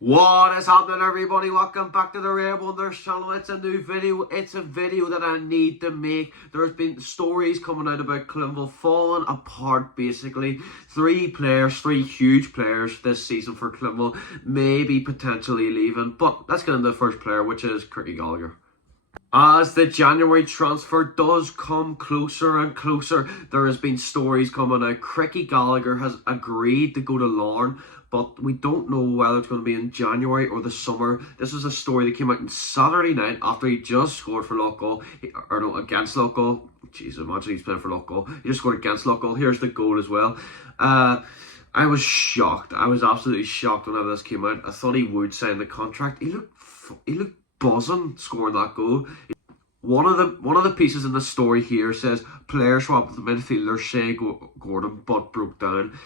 What is happening, everybody? Welcome back to the Rare Wonders channel. It's a new video. It's a video that I need to make. There's been stories coming out about Cliftonville falling apart, basically. Three huge players this season for Cliftonville, maybe potentially leaving. But let's get into the first player, which is Cricky Gallagher. As the January transfer does come closer and closer, there has been stories coming out. Cricky Gallagher has agreed to go to Larne, but we don't know whether it's going to be in January or the summer. This is a story that came out on Saturday night after he just scored for Loughgall, against Loughgall. Jeez, imagine he's playing for Loughgall. He just scored against Loughgall. Here's the goal as well. I was shocked. I was absolutely shocked whenever this came out. I thought he would sign the contract. He looked buzzing scoring that goal. One of the pieces in the story here says player swap with the midfielder Shea Gordon but broke down.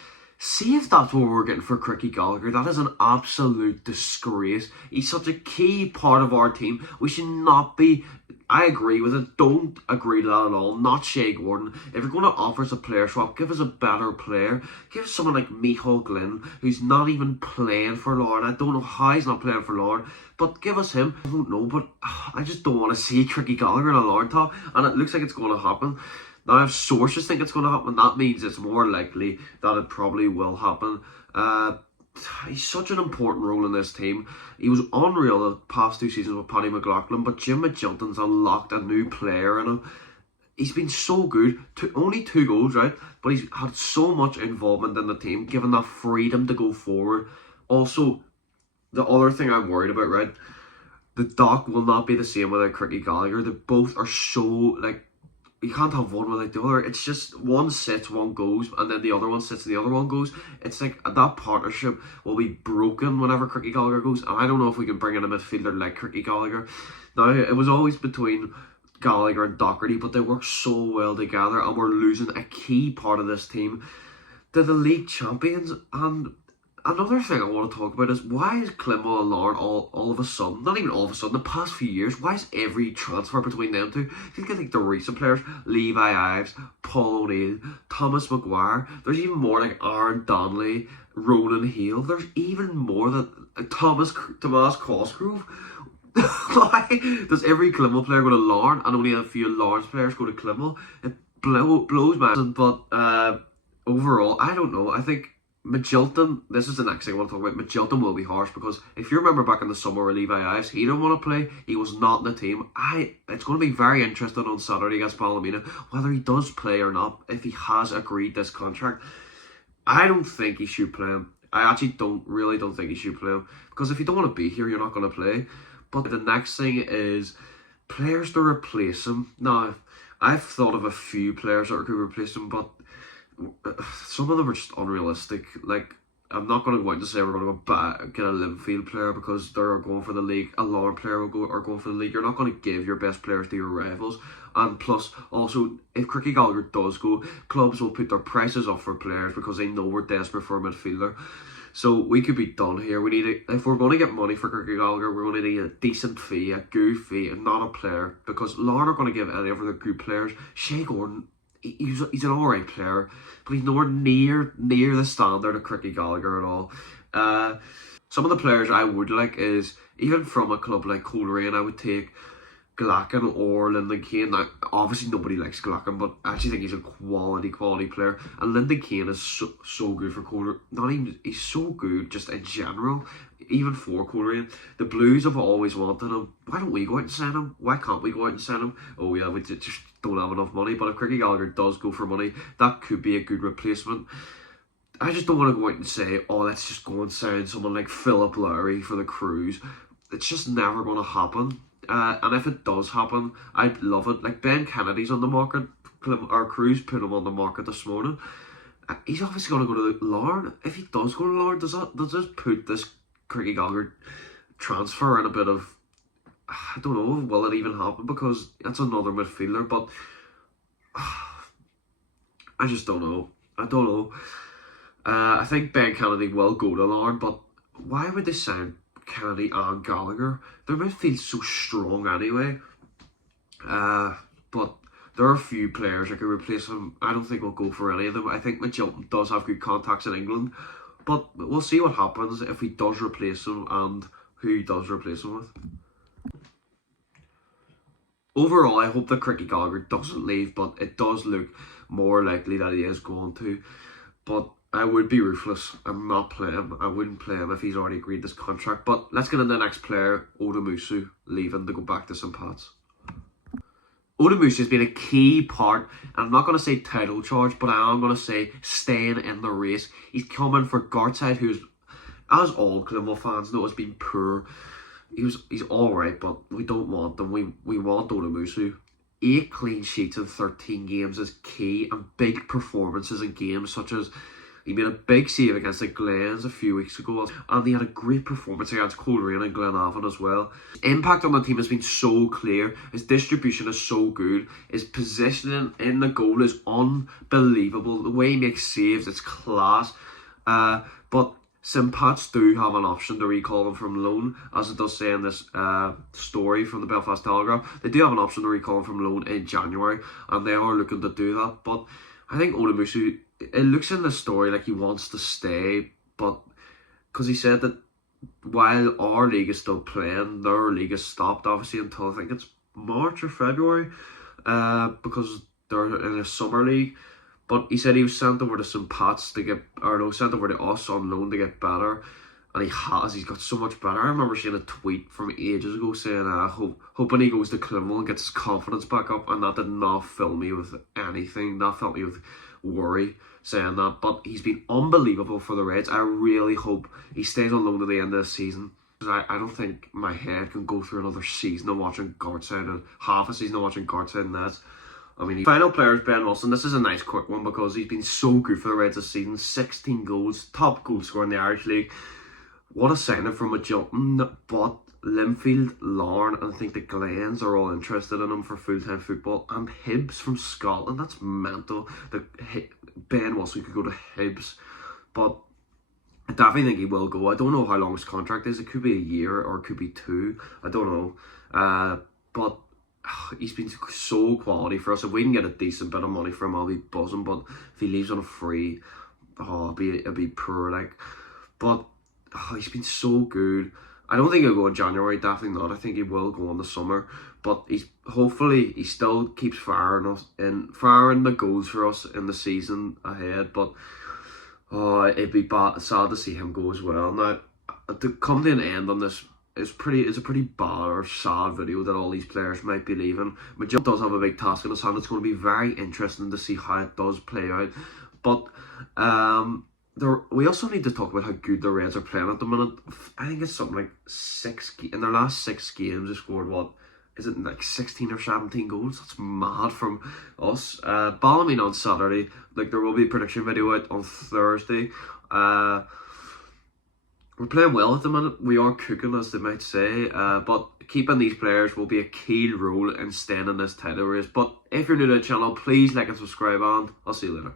See if that's what we're getting for Cricky Gallagher. That is an absolute disgrace. He's such a key part of our team. We should not be. I agree with it. Don't agree to that at all. Not Shea Gordon. If you're going to offer us a player swap, give us a better player. Give us someone like Michael Glynn, who's not even playing for Larne. I don't know how he's not playing for Larne, but give us him. I don't know, but I just don't want to see Cricky Gallagher in a Larne top, and it looks like it's going to happen. Now, if sources think it's going to happen, that means it's more likely that it probably will happen. He's such an important role in this team. He was unreal the past two seasons with Paddy McLaughlin, but Jim McGilton's unlocked a new player in him. He's been so good. Only 2 goals, right? But he's had so much involvement in the team, given that freedom to go forward. Also, the other thing I'm worried about, right? The dock will not be the same without Cricky Gallagher. They both are so, you can't have one without the other. It's just one sits, one goes, and then the other one sits and the other one goes. It's like that partnership will be broken whenever Cricky Gallagher goes. And I don't know if we can bring in a midfielder like Cricky Gallagher. Now, it was always between Gallagher and Doherty, but they work so well together, and we're losing a key part of this team to the league champions. And another thing I want to talk about is, why is Cliftonville and Larne all of a sudden, not even all of a sudden, the past few years, why is every transfer between them two? You think the recent players, Levi Ives, Paul O'Neill, Thomas Maguire, there's even more like Aaron Donnelly, Ronan Hale, there's even more that Tomas Cosgrove. Why does every Cliftonville player go to Larne and only a few Larne's players go to Cliftonville? It blows my mind. But overall, I don't know. I think McGilton, this is the next thing I want to talk about. McGilton will be harsh, because if you remember back in the summer with Levi Ives, he didn't want to play. He was not in the team. It's going to be very interesting on Saturday against Palomino whether he does play or not, if he has agreed this contract. I don't think he should play him. I actually really don't think he should play him, because if you don't want to be here, you're not going to play. But the next thing is players to replace him. Now, I've thought of a few players that could replace him, but some of them are just unrealistic. Like, I'm not going to go out and say we're going to get a Midfield player because they're going for the league. A Larne player are going for the league. You're not going to give your best players to your rivals. And plus, also, if Cricky Gallagher does go, clubs will put their prices up for players because they know we're desperate for a midfielder. So we could be done here. If we're going to get money for Cricky Gallagher, we're going to need a decent fee, a good fee, and not a player, because Larne are going to give any of their good players. Shea Gordon, he's an alright player, but he's nowhere near the standard of Cricky Gallagher at all. Some of the players I would like is, even from a club like Coleraine, I would take Glacken or Lyndon Kane. Now, obviously nobody likes Glacken, but I actually think he's a quality player. And Lyndon Kane is so good for Coleraine. He's so good just in general, even for Coleraine. The Blues have always wanted him. Why don't we go out and sign him? Why can't we go out and sign him? Oh yeah, we just don't have enough money. But if Cricky Gallagher does go for money, that could be a good replacement. I just don't want to go out and say, oh, let's just go and sign someone like Philip Lowry for the Cruise. It's just never going to happen. And if it does happen, I'd love it. Like, Ben Kennedy's on the market. Our Cruise put him on the market this morning. He's obviously going to go to Larne. If he does go to Larne, does this put this Cricky Gallagher transfer in a bit of, I don't know, will it even happen? Because that's another midfielder. But I just don't know. I don't know. I think Ben Kennedy will go to Larne, but why would they sign Kennedy and Gallagher? Their midfield's so strong anyway. But there are a few players that could replace him. I don't think we'll go for any of them. I think McGilton does have good contacts in England. But we'll see what happens if he does replace him and who he does replace him with. Overall, I hope that Cricky Gallagher doesn't leave, but it does look more likely that he is going to. But I would be ruthless. I'm not playing him. I wouldn't play him if he's already agreed this contract. But let's get into the next player, Odamusu, leaving to go back to St. Pat's. Odamusu has been a key part, and I'm not going to say title charge, but I am going to say staying in the race. He's coming for Gartside, who's, as all Cliftonville fans know, has been poor. He's alright, but we don't want them. We want Odamusu. 8 clean sheets in 13 games is key, and big performances in games such as he made a big save against the Glens a few weeks ago, and he had a great performance against Coleraine and Glenavon as well. His impact on the team has been so clear, his distribution is so good, his positioning in the goal is unbelievable, the way he makes saves, it's class. But St. Pat's do have an option to recall him from loan, as it does say in this story from the Belfast Telegraph. They do have an option to recall him from loan in January, and they are looking to do that. But I think Odamusu, it looks in the story like he wants to stay, but because he said that while our league is still playing, their league is stopped obviously until I think it's March or February, because they're in a summer league. But he said he was sent over to St. Pat's to get, or no, sent over to us on loan to get better. And he has, he's got so much better. I remember seeing a tweet from ages ago saying, hoping he goes to Cliftonville and gets his confidence back up. And that did not fill me with anything, not fill me with worry saying that. But he's been unbelievable for the Reds. I really hope he stays on loan to the end of the season. I don't think my head can go through another season of watching Gartside and half a season of watching Gartside Nets. I mean, final player is Ben Wilson. This is a nice quick one because he's been so good for the Reds this season. 16 goals, top goal scorer in the Irish League. What a signing from Midfield. But Midfield, Larne, and I think the Glens are all interested in him for full-time football. And Hibs from Scotland. That's mental. Ben Wilson could go to Hibs. But I definitely think he will go. I don't know how long his contract is. It could be a year or it could be 2. I don't know. But he's been so quality for us. If we can get a decent bit of money for him, I'll be buzzing. But if he leaves on a free, it'll be poor. Like, but he's been so good. I don't think he'll go in January. Definitely not. I think he will go in the summer. But hopefully he still keeps firing the goals for us in the season ahead. But it'd be sad to see him go as well. Now, to come to an end on this. It's a pretty bad or sad video that all these players might be leaving. Midfield does have a big task in his hand. It's going to be very interesting to see how it does play out. But we also need to talk about how good the Reds are playing at the minute. I think it's something like in their last 6 games they scored, what is it, like 16 or 17 goals? That's mad from us. Ballymena on Saturday. Like, there will be a prediction video out on Thursday. We're playing well at the minute. We are cooking, as they might say. But keeping these players will be a key role in staying in this title race. But if you're new to the channel, please like and subscribe, and I'll see you later.